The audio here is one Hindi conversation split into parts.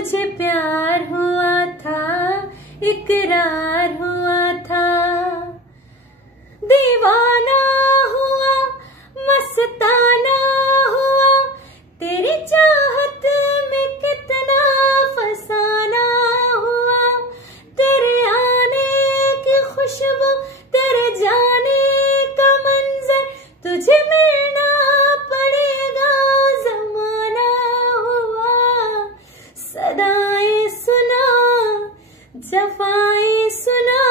मुझे प्यार हुआ था, इकरार हुआ था। दीवाना हुआ, मस्ताना हुआ, तेरी चाहत में कितना फसाना हुआ। तेरे आने की खुशबू, तेरे जाने का मंजर, तुझे मिलना पड़ेगा जमाना हुआ। सदाएं सुना, जफाएं सुना,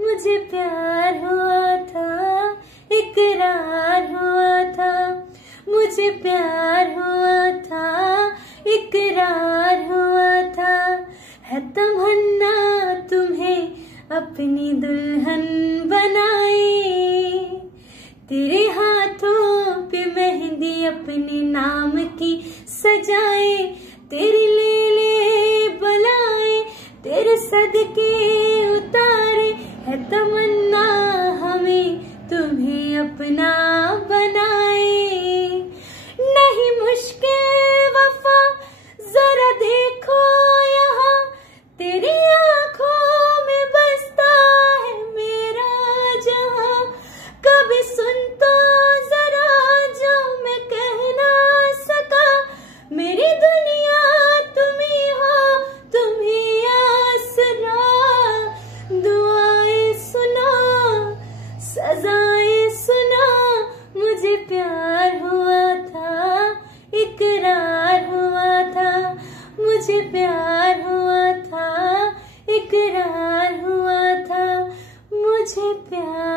मुझे प्यार हुआ था, इकरार हुआ था। मुझे प्यार हुआ था, इकरार हुआ था। है तमन्ना तुम्हें अपनी दुल्हन बनाए, तेरे हाथों पे मेहंदी अपने नाम की सजाए। तेरे ले बुलाए, तेरे सदके उतारे। है तमन्ना हमें तुम्हें अपना बनाए। नहीं मुश्किल वफा, जरा देखो यहाँ, तेरी आंखों में बसता है मेरा जहां। कभी सुन तो जरा जो मैं कह ना सका, मेरी दुनिया तुम ही हो, तुम ही आसरा। दुआएं सुनो, सजाएं सुनो, मुझे प्यार हुआ था, इकरार हुआ था। मुझे प्यार हुआ था, इकरार हुआ था। मुझे प्यार